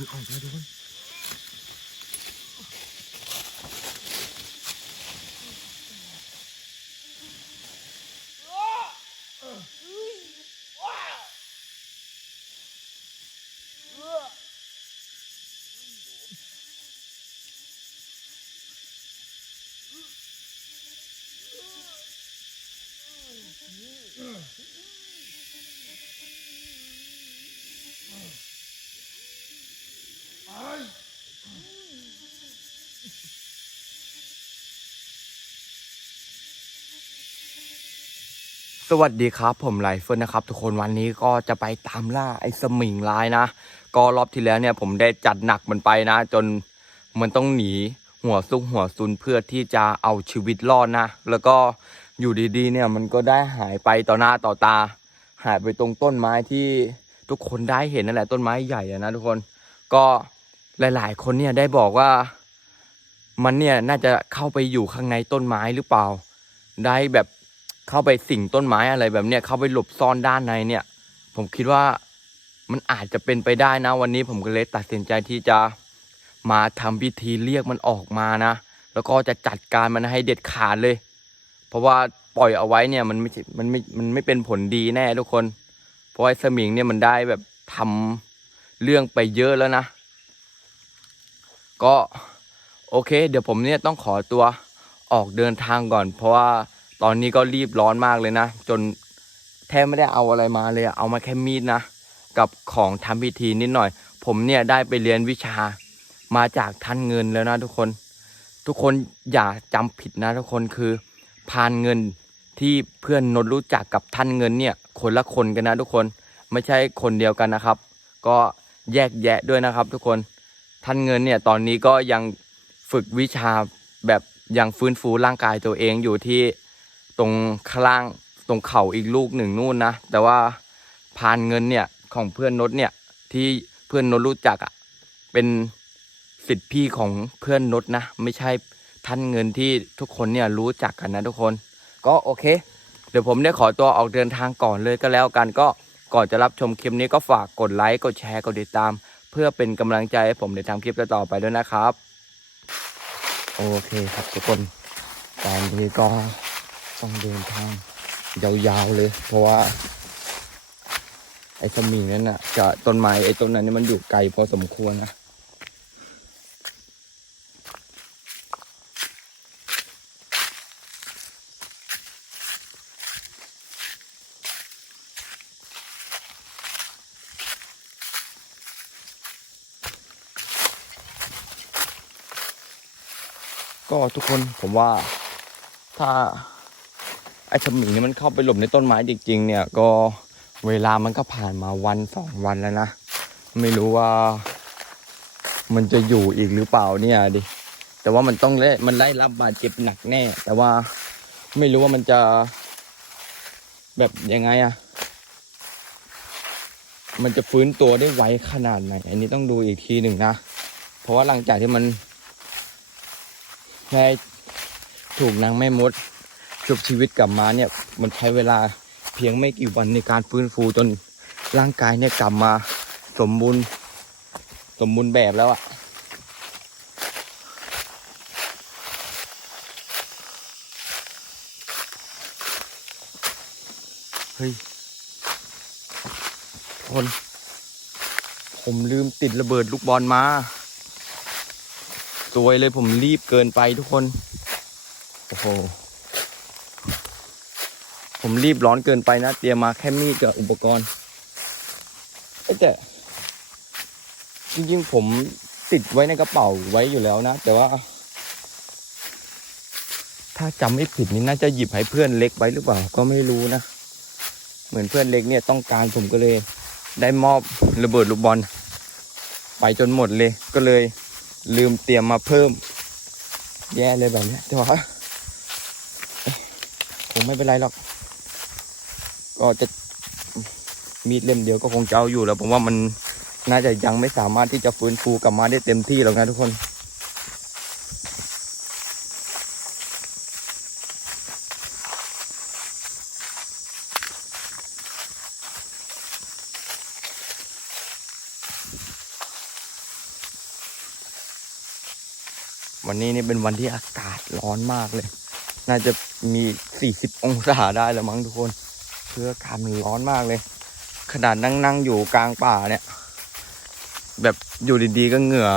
มือออกแล้วทุกคน สวัสดีครับ ผมไลเฟิร์นนะครับ ทุกคนวันนี้ก็จะไปตามล่าไอ้สมิงลายนะ ก็รอบที่แล้วเนี่ยผมได้จัดหนักมันไปนะ จนมันต้องหนีหัวซุกหัวซุนเพื่อที่จะเอาชีวิตรอดนะ แล้วก็อยู่ดีๆ เนี่ยมันก็ได้หายไปต่อหน้าต่อตา หายไปตรงต้นไม้ที่ทุกคนได้เห็นนั่นแหละต้นไม้ใหญ่นะทุกคนก็หลายๆ คนเนี่ยได้บอกว่ามันเนี่ยน่าจะเข้าไปอยู่ข้างในต้นไม้หรือเปล่า ได้แบบ เข้าไปสิงต้นไม้อะไรแบบเนี้ยเข้าไปหลบซ่อนด้านในเนี่ย ผมคิดว่ามันอาจจะเป็นไปได้นะวันนี้ผมก็เลยตัดสินใจที่จะมาทำพิธีเรียกมันออกมานะ แล้วก็จะจัดการมันให้เด็ดขาดเลย เพราะว่าปล่อยเอาไว้เนี่ยมันไม่ใช่มันไม่มันไม่เป็นผลดีแน่ทุกคน เพราะไอ้สมิงเนี่ยมันได้แบบทำเรื่องไปเยอะแล้วนะ ก็โอเค เดี๋ยวผมเนี่ยต้องขอตัวออกเดินทางก่อน เพราะว่า ตอนนี้ก็รีบร้อนมากเลยนะ จนแทบไม่ได้เอาอะไรมาเลยเอามาแค่มีดนะ กับของทำพิธีนิดหน่อย ผมเนี่ยได้ไปเรียนวิชามาจากท่านเงินแล้วนะทุกคน ทุกคนอย่าจำผิดนะทุกคนคือพานเงินที่เพื่อนนนรู้จักกับท่านเงินเนี่ย คนละคนกันนะทุกคนไม่ใช่คนเดียวกันนะครับ ก็แยกแยะด้วยนะครับ ทุกคนท่านเงินเนี่ยตอนนี้ก็ยังฝึกวิชาแบบยังฟื้นฟูร่างกายตัวเองอยู่ที่ ตรงข้างล่างตรงเข่าอีกลูกหนึ่งนู่นนะ แต่ว่าพานเงินเนี่ยของเพื่อนนดเนี่ยที่เพื่อนนดรู้จักอะเป็นสิทธิ์พี่ของเพื่อนนดนะ ไม่ใช่ท่านเงินที่ทุกคนเนี่ยรู้จักกันนะทุกคน ก็โอเค เดี๋ยวผมได้ขอตัวออกเดินทางก่อนเลยก็แล้วกันก็ก่อนจะรับชมคลิปนี้ก็ฝากกดไลค์กดแชร์กดติดตาม เพื่อเป็นกำลังใจให้ผมในทำคลิปต่อไปด้วยนะครับ โอเคครับทุกคนตอนนี้ก็ ต้องเดินทางยาวๆเลย เพราะว่า ไอ้สมิงนั้นน่ะจะต้นไม้ไอ้ต้นนั้นนี่มันอยู่ไกลพอสมควรนะก็ทุกคนผมว่าถ้า ไอ้สมิงนี่มันเข้าไปหลบในต้นไม้จริงๆเนี่ยก็เวลามันก็ผ่านมาวันสองวันแล้วนะ ไม่รู้ว่า มันจะอยู่อีกหรือเปล่าเนี่ยดิ แต่ว่ามันต้องเล่มันไล่รับบาดเจ็บหนักแน่ แต่ว่าไม่รู้ว่ามันจะ แบบยังไงอะมันจะฟื้นตัวได้ไวขนาดไหน อันนี้ต้องดูอีกทีหนึ่งนะ เพราะว่าหลังจากที่มันได้ถูกนางแม่มด ชุบชีวิตกลับมาเนี่ยมันใช้เวลาเพียงไม่กี่วันในการฟื้นฟูจนร่างกายเนี่ยกลับมาสมบูรณ์สมบูรณ์แบบแล้วอะเฮ้ยคนผมลืมติดระเบิดลูกบอลมาสวยเลยผมรีบเกินไปทุกคน โอ้โห ผมรีบร้อนเกินไปนะ เตรียมมาแค่มีดกับอุปกรณ์เอ้แต่จริงๆผมติดไว้ในกระเป๋าไว้อยู่แล้วนะ แต่ว่า ถ้าจำไม่ผิดนี่น่าจะหยิบให้เพื่อนเล็กไว้หรือเปล่า ก็ไม่รู้นะ เหมือนเพื่อนเล็กเนี่ยต้องการผมก็เลย ได้มอบระเบิดลูกบอล ไปจนหมดเลย ก็เลย ลืมเตรียมมาเพิ่ม แย่เลยแบบนี้แต่ว่าเอ๊ะคงไม่เป็นไรหรอก ก็จะมีดเล่มเดียวก็คงจะเอาอยู่แล้ว ผมว่ามันน่าจะยังไม่สามารถที่จะฟื้นฟูกลับมาได้เต็มที่หรอกนะทุกคน วันนี้นี่เป็นวันที่อากาศร้อนมากเลย น่าจะมีสี่สิบองศาได้แล้วมั้งทุกคน เพื่ออากาศมันร้อนมากเลย ขนาดนั่งนั่งอยู่กลางป่าเนี่ย แบบอยู่ดีๆก็เหงื่อ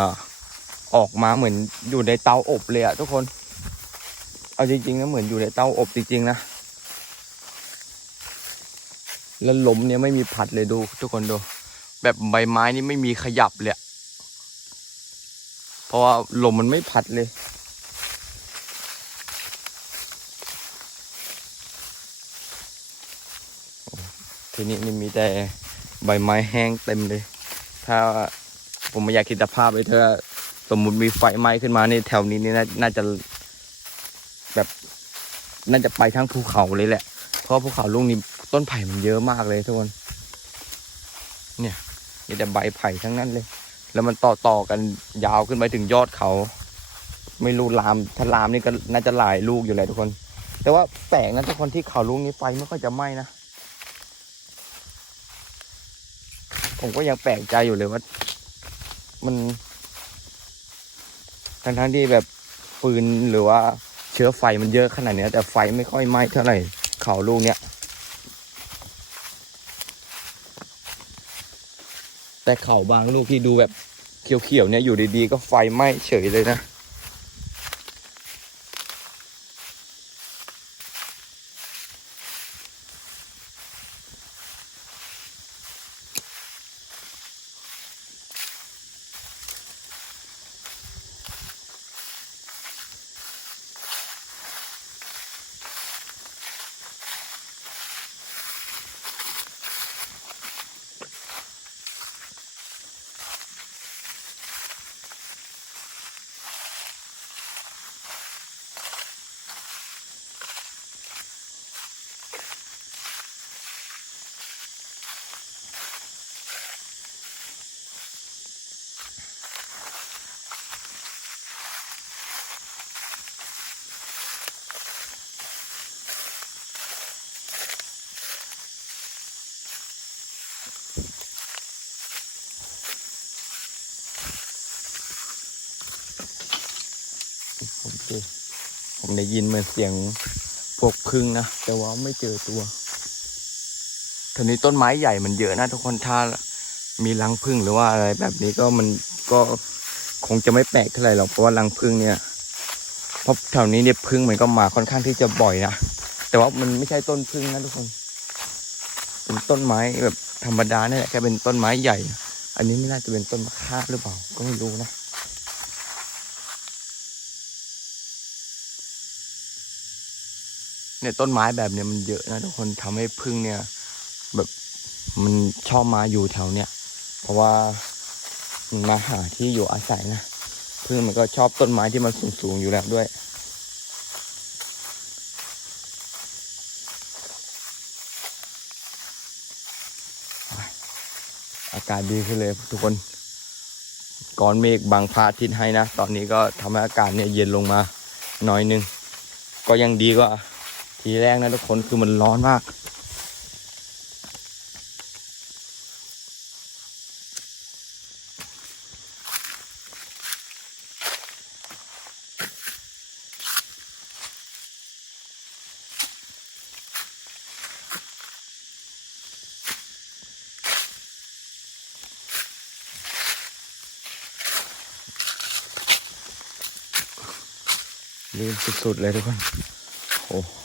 ออกมาเหมือนอยู่ในเตาอบเลยอะทุกคน เอาจริงๆนะเหมือนอยู่ในเตาอบจริงๆนะแล้วลมเนี่ยไม่มีพัดเลยดู ทุกคนดู แบบใบไม้นี่ไม่มีขยับเลยเพราะว่าลมมันไม่พัดเลย ทีนี้นี่มีแต่ใบไม้แห้งเต็มเลย ถ้าผมไม่อยากคิดสภาพเลยถ้าสมมุติมีไฟไหม้ขึ้นมาในแถวนี้นี่น่าจะแบบน่าจะไปทั้งภูเขาเลยแหละ เพราะภูเขาลูกนี้ต้นไผ่มันเยอะมากเลยทุกคน เนี่ยมีแต่ใบไผ่ทั้งนั้นเลย แล้วมันต่อต่อกันยาวขึ้นไปถึงยอดเขา ไม่รู้ลามถ้าลามนี่ก็น่าจะหลายลูกอยู่แหละทุกคน แต่ว่าแปลกนะทุกคนที่เขาลูกนี้ไฟไม่ค่อยจะไหม้นะ ผมก็ยังแปลกใจอยู่เลยว่า มันทั้งทั้งๆที่แบบฟืนหรือว่าเชื้อไฟมันเยอะขนาดนี้แต่ไฟไม่ค่อยไหม้เท่าไหร่เขาลูกเนี้ยแต่เขาบางลูกที่ดูแบบเขียวๆเนี่ยอยู่ดีๆ ก็ไฟไหม้เฉยเลยนะ ได้ยินเหมือนเสียงพวกพึ่งนะ แต่ว่าไม่เจอตัวทีนี้ต้นไม้ใหญ่มันเยอะนะทุกคนถ้ามีรังพึ่งหรือว่าอะไรแบบนี้ก็มันก็คงจะไม่แปลกเท่าไหร่หรอกเพราะว่ารังพึ่งเนี่ยเพราะแถวนี้เนี่ยพึ่งมันก็มาค่อนข้างที่จะบ่อยนะแต่ว่ามันไม่ใช่ต้นพึ่งนะทุกคนเป็นต้นไม้แบบธรรมดาเนี่ยแหละแค่เป็นต้นไม้ใหญ่ อันนี้ไม่น่าจะเป็นต้นมะค่าหรือเปล่าก็ไม่รู้นะ เนี่ยต้นไม้แบบเนี้ยมันเยอะนะทุกคนทำให้พึ่งเนี่ย แบบมันชอบมาอยู่แถวเนี้ยเพราะว่ามันมาหาที่อยู่อาศัยนะพึ่งมันก็ชอบต้นไม้ที่มันสูงๆอยู่แล้วด้วยอากาศดีขึ้นเลยทุกคนก้อนเมฆบางพาทิตย์ให้นะ ตอนนี้ก็ทำให้อากาศเนี่ยเย็นลงมาหน่อยนึง ก็ยังดีกว่า ทีแรกนะทุกคนคือมันร้อนมาก ลื่นสุดๆเลยทุกคน โอ้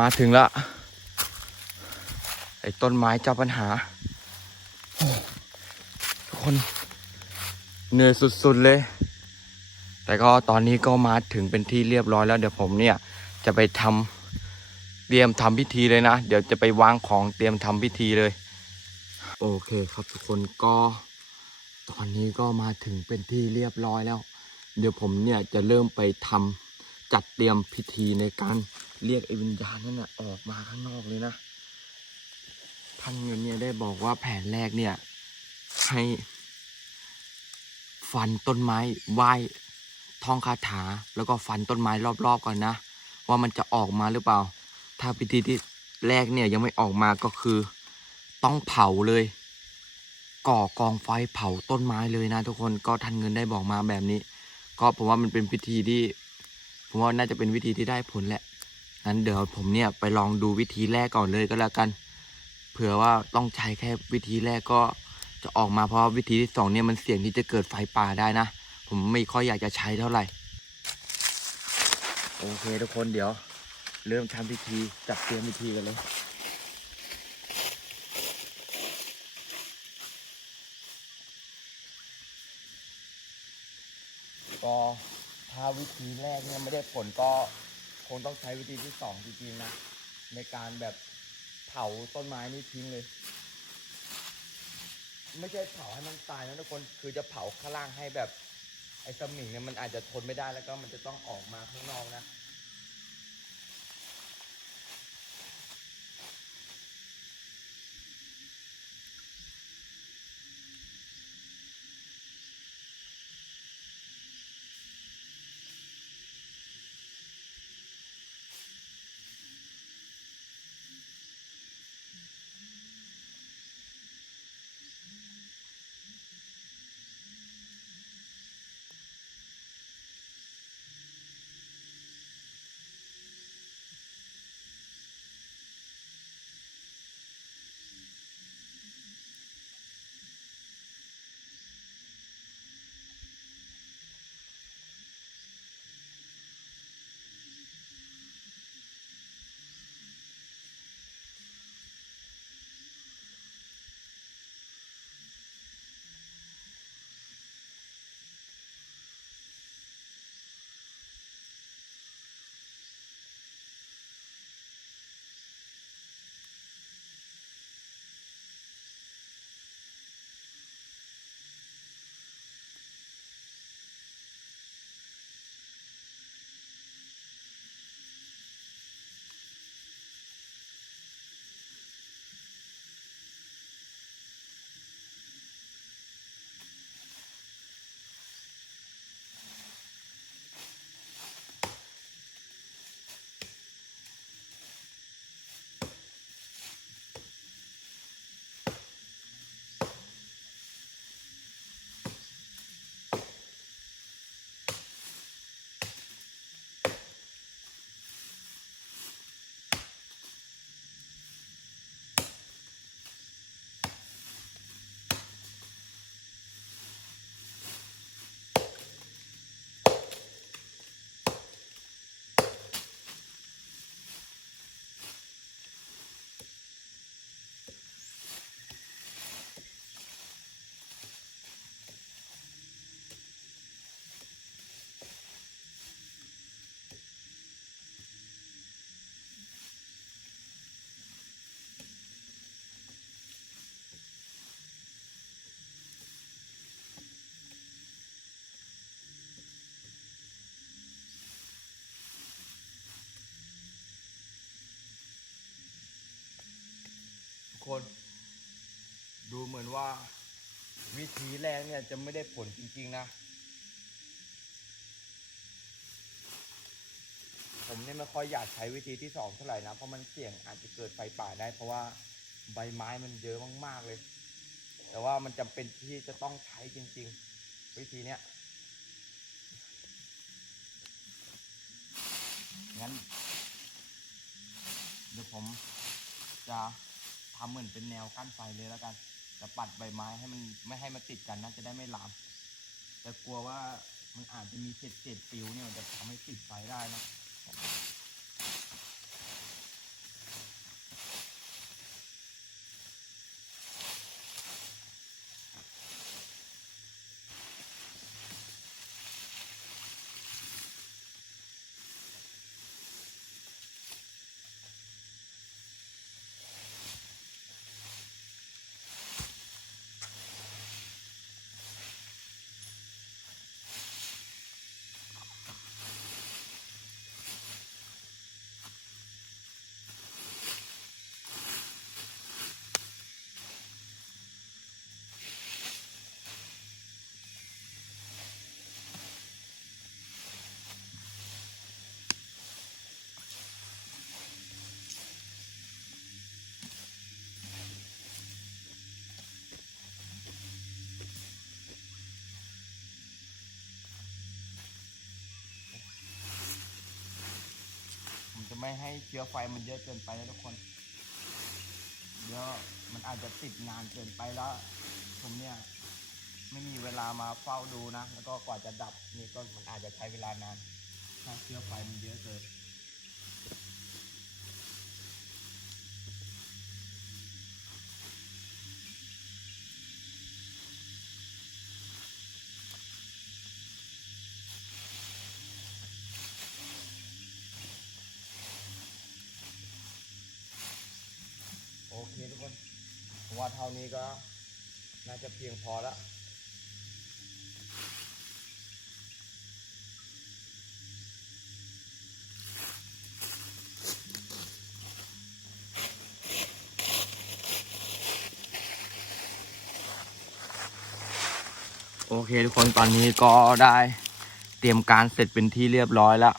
มาถึงละ ไอ้ต้นไม้เจ้าปัญหาโอ้ทุกคน เหนื่อยสุดๆเลยแต่แต่ก็ตอนนี้ก็มาถึงเป็นที่เรียบร้อยแล้ว เดี๋ยวผมเนี่ย จะไปทำเตรียมทำพิธีเลยนะ เดี๋ยวจะไปวางของเตรียมทำพิธีเลย โอเคครับทุกคนก็ ตอนนี้ก็มาถึงเป็นที่เรียบร้อยแล้ว เดี๋ยวผมเนี่ยจะเริ่มไปทำจัดเตรียมพิธีในการ เรียกไอ้วิญญาณนั่นนะออกมาข้างนอกเลยนะท่านเงินเนี่ยได้บอกว่าแผนแรกเนี่ย ให้ ฟันต้นไม้ไหว้ท่องคาถา แล้วก็ฟันต้นไม้รอบๆก่อนนะ ว่ามันจะออกมาหรือเปล่า ถ้าพิธีที่แรกเนี่ยยังไม่ออกมาก็คือ ต้องเผาเลย ก่อกองไฟเผาต้นไม้เลยนะทุกคนก็ท่านเงินได้บอกมาแบบนี้ ก็ผมว่ามันเป็นพิธีที่ผมว่าน่าจะเป็นวิธีที่ได้ผลแหละ งั้นเดี๋ยวผมเนี่ยไปลองดูวิธีแรกก่อนเลยก็แล้วกัน เผื่อว่าต้องใช้แค่วิธีแรกก็จะออกมาเพราะวิธีที่สองเนี่ยมันเสี่ยงที่จะเกิดไฟป่าได้นะ ผมไม่ค่อยอยากจะใช้เท่าไหร่ โอเคทุกคนเดี๋ยว เริ่มทำพิธีจัดเตรียมพิธีกันเลยก็ถ้าวิธีแรกเนี่ยไม่ได้ผลก็ งต้องใช้วิธีที่สองจริงๆนะ ในการแบบเผาต้นไม้นี่ทิ้งเลย ไม่ใช่เผาให้มันตายนะทุกคนคือจะเผาข้างล่างให้แบบไอ้สมิงเนี่ยมันอาจจะทนไม่ได้แล้วก็มันจะต้องออกมาข้างนอกนะ คน ดูเหมือนว่า วิธีแรกเนี่ยจะไม่ได้ผลจริงๆนะ ผมเนี่ยไม่ค่อยอยากใช้วิธีที่สองเท่าไหร่นะ เพราะมันเสี่ยงอาจจะเกิดไฟป่าได้ เพราะว่าใบไม้มันเยอะมากๆเลย แต่ว่ามันจำเป็นที่จะต้องใช้จริง ๆ วิธีเนี้ยงั้นเดี๋ยวผมจะ ทำเหมือนเป็นแนวกั้นไฟเลยแล้วกันจะปัดใบไม้ให้มันไม่ให้มันติดกันนะจะได้ไม่ลาม แต่กลัวว่ามันอาจจะมีเศษเศษปิวเนี่ยมันจะทำให้ติดไฟได้นะ ไม่ให้เชื้อไฟมันเยอะเกินไปนะทุกคนเดี๋ยวมันอาจจะติดนานเกินไปแล้วผมเนี่ยไม่มีเวลามาเฝ้าดูนะ แล้วก็กว่าจะดับนี่ก็มันอาจจะใช้เวลานานถ้าเชื้อไฟมันเยอะเกิน โอเคทุกคนผมว่า เท่านี้ก็น่าจะเพียงพอแล้วโอเคทุกคนตอนนี้ก็ได้เตรียมการเสร็จเป็นที่เรียบร้อยแล้ว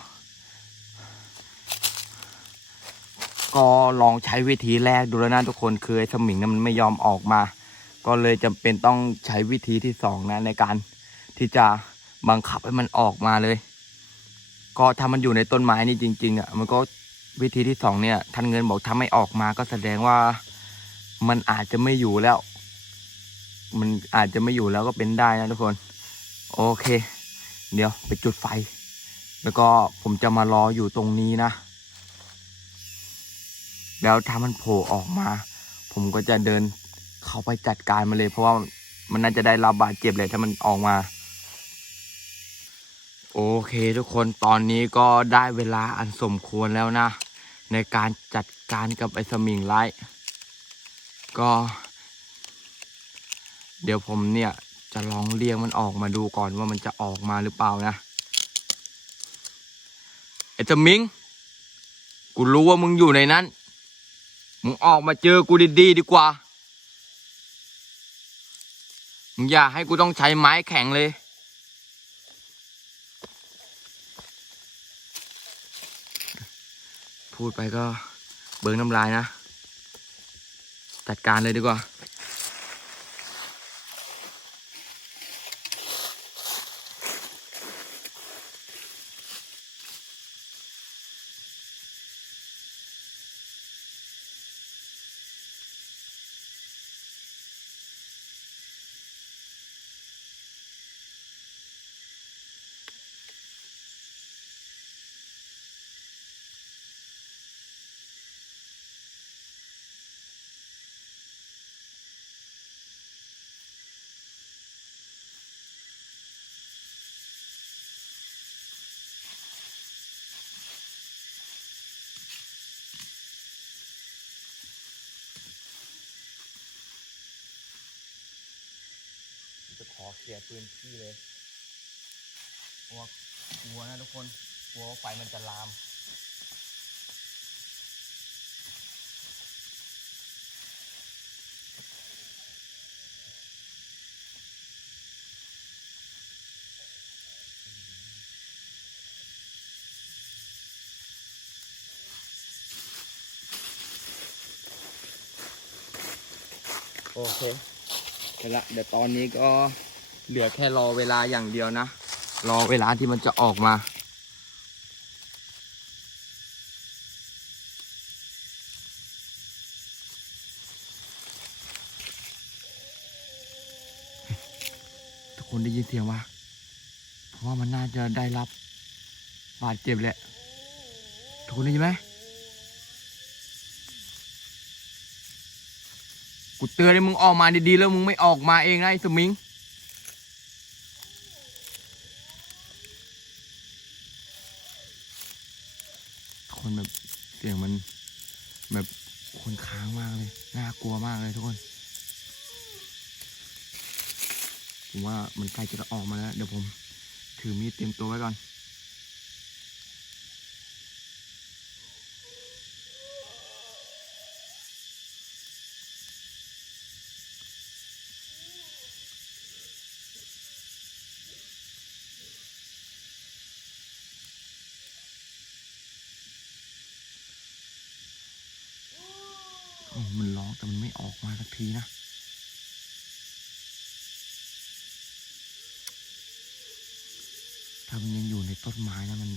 ก็ลองใช้วิธีแรกดูแล้วนะทุกคนคือไอ้สมิงนั้นมันไม่ยอมออกมา ก็เลยจำเป็นต้องใช้วิธีที่สองนะในการที่จะบังคับให้มันออกมาเลย ก็ถ้ามันอยู่ในต้นไม้นี่จริง ๆอะมันก็วิธีที่สองเนี่ยท่านเงินบอกถ้าไม่ออกมาก็แสดงว่ามันอาจจะไม่อยู่แล้ว มันอาจจะไม่อยู่แล้วก็เป็นได้นะทุกคน โอเค เดี๋ยวไปจุดไฟ แล้วก็ผมจะมารออยู่ตรงนี้นะ แล้วถ้ามันโผล่ออกมา ผมก็จะเดินเข้าไปจัดการมันเลย เพราะว่ามันน่าจะได้รับบาดเจ็บเลยถ้ามันออกมา โอเคทุกคนตอนนี้ก็ได้เวลาอันสมควรแล้วนะ ในการจัดการกับไอ้สมิงไร้ก็ เดี๋ยวผมเนี่ยจะลองเรียกมันออกมาดูก่อนว่ามันจะออกมาหรือเปล่านะไอ้สมิงกูรู้ว่ามึงอยู่ในนั้น มึงออกมาเจอกูดีๆดีกว่า มึงอย่าให้กูต้องใช้ไม้แข็งเลย พูดไปก็เบิงน้ำลายนะ จัดการเลยดีกว่า เคลียพื้นที่เลยเพราะว่ากลัวนะทุกคนกลัวว่าไฟมันจะลามโอเคเอาละเดี๋ยวตอนนี้ก็ เหลือแค่รอเวลาอย่างเดียวนะ รอเวลาที่มันจะออกมา ทุกคนได้ยินเสียงว่าเพราะว่ามันน่าจะได้รับบาดเจ็บแหละ ทุกคนได้ยินไหมกูเตือนให้มึงออกมาดีๆแล้วมึงไม่ออกมาเองนะไอ้สมิง คนแบบเสียงมันแบบคนค้างมากเลย น่ากลัวมากเลยทุกคน ผม ว่จะออกมาแล้วเดี๋ยวผมถือมีดเตรียมตัวไว้ก่อน มันร้องแต่มันไม่ออกมาสักทีนะ ถ้ามันยังอยู่ใน ต้นไม้นะมัน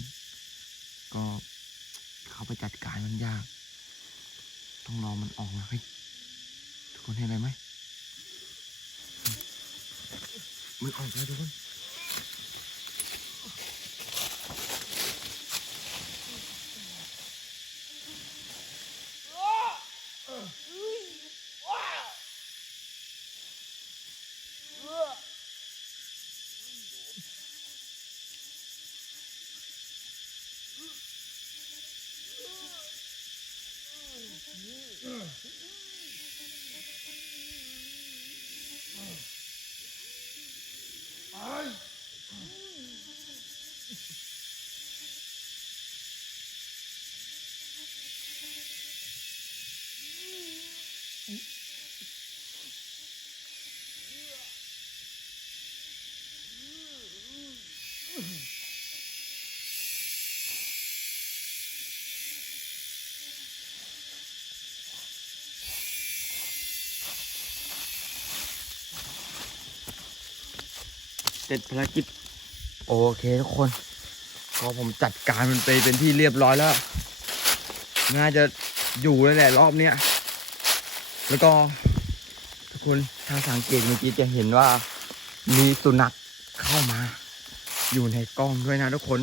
ก็เข้าไปจัดการมันยาก ต้องรอมันออกมาเฮ้ยทุกคนเห็นอะไรไหมมันออกแล้วทุกคน ร็จภารกิจ โอเคทุกคนก็ผมจัดการมันไปเป็นที่เรียบร้อยแล้ว น่าจะอยู่แล้วแหละรอบเนี้ยแล้วก็ทุกคนถ้าสังเกตเมื่อกี้จะเห็นว่า มีสุนัขเข้ามา อยู่ในกล้องด้วยนะทุกคน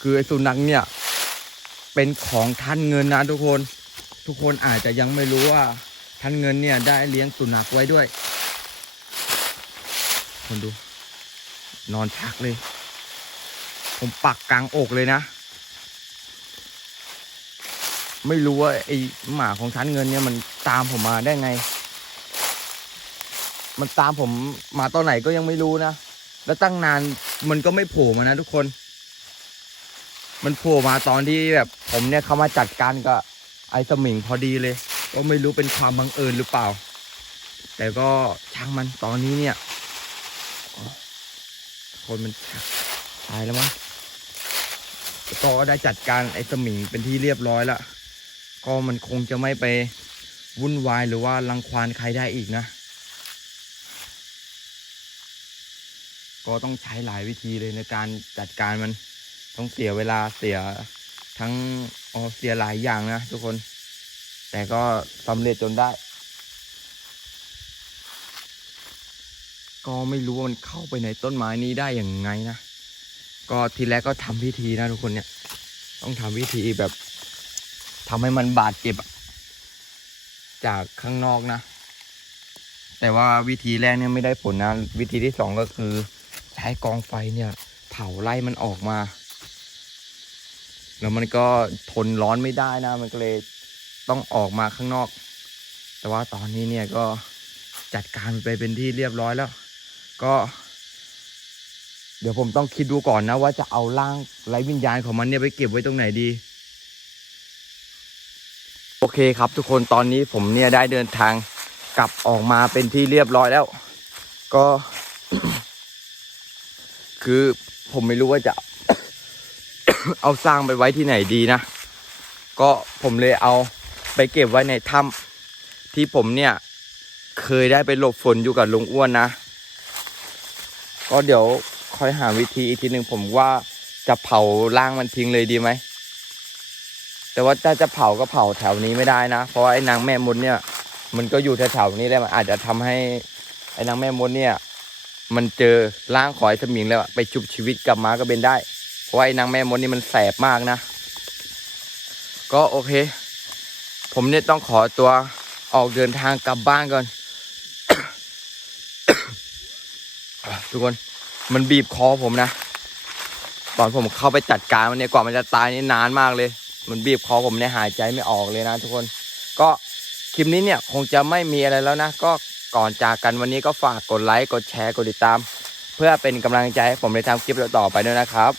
คือไอ้สุนัขเนี่ย เป็นของท่านเงินนะทุกคน ทุกคนอาจจะยังไม่รู้ว่าท่านเงินเนี่ยได้เลี้ยงสุนัขไว้ด้วย คนดู นอนพักเลย ผมปักกลางอกเลยนะ ไม่รู้ว่าไอหมาของชั้นเงินเนี่ยมันตามผมมาได้ไง มันตามผมมาตอนไหนก็ยังไม่รู้นะ แล้วตั้งนานมันก็ไม่โผล่มานะทุกคน มันโผล่มาตอนที่แบบ ผมเนี่ยเข้ามาจัดการกับไอ้สมิงพอดีเลย ก็ไม่รู้เป็นความบังเอิญหรือเปล่า แต่ก็ช่างมันตอนนี้เนี่ย คนมันตายแล้วมั้งก็ได้จัดการไอ้สมิงเป็นที่เรียบร้อยแล้วก็มันคงจะไม่ไปวุ่นวายหรือว่ารังควานใครได้อีกนะ ก็ต้องใช้หลายวิธีเลยในการจัดการมันต้องเสียเวลาเสียทั้งอ๋อเสียหลายอย่างนะทุกคน แต่ก็สำเร็จจนได้ ก็ไม่รู้ว่ามันเข้าไปในต้นไม้นี้ได้อย่างไงนะ ก็ทีแรกก็ทำพิธีนะทุกคนเนี่ย ต้องทำพิธีแบบทำให้มันบาดเจ็บจากข้างนอกนะ แต่ว่าวิธีแรกเนี่ยไม่ได้ผลนะ วิธีที่สองก็คือใช้กองไฟเนี่ย เผาไล่มันออกมา แล้วมันก็ทนร้อนไม่ได้นะ มันก็เลยต้องออกมาข้างนอก แต่ว่าตอนนี้เนี่ยก็จัดการไปเป็นที่เรียบร้อยแล้ว ก็ เดี๋ยวผมต้องคิดดูก่อนนะ ว่าจะเอาร่างไร้วิญญาณของมันเนี่ยไปเก็บไว้ตรงไหนดี โอเคครับทุกคนตอนนี้ผมเนี่ยได้เดินทางกลับออกมาเป็นที่เรียบร้อยแล้ว ก็ คือผมไม่รู้ว่าจะ เอาสร้างไปไว้ที่ไหนดีนะ ก็ผมเลยเอาไปเก็บไว้ในถ้ำที่ผมเนี่ยเคยได้ไปหลบฝนอยู่กับลุงอ้วนนะ ก็เดี๋ยวค่อยหาวิธีอีกทีหนึ่งผมว่าจะเผาร่างมันทิ้งเลยดีไหม แต่ว่าถ้าจะเผาก็เผาแถวนี้ไม่ได้นะ เพราะไอ้นางแม่มดเนี่ย มันก็อยู่แถวๆนี้แหละมันอาจจะทำให้ไอ้นางแม่มดเนี่ย มันเจอร่างของไอ้สมิงแล้วไปชุบชีวิตกลับมาก็เป็นได้ เพราะไอ้นางแม่มดนี่มันแสบมากนะ ก็โอเค ผมเนี่ยต้องขอตัวออกเดินทางกลับบ้านก่อน ทุกคนมันบีบคอผมนะตอนผมเข้าไปจัดการมันเนี่ยกว่ามันจะตายนี่นานมากเลย มันบีบคอผมเนี่ยหายใจไม่ออกเลยนะ ทุกคน ก็คลิปนี้เนี่ยคงจะไม่มีอะไรแล้วนะ ก็ก่อนจากกันวันนี้ก็ฝากกดไลค์กดแชร์กดติดตาม เพื่อเป็นกำลังใจให้ผมในทำคลิปต่อไปด้วยนะครับ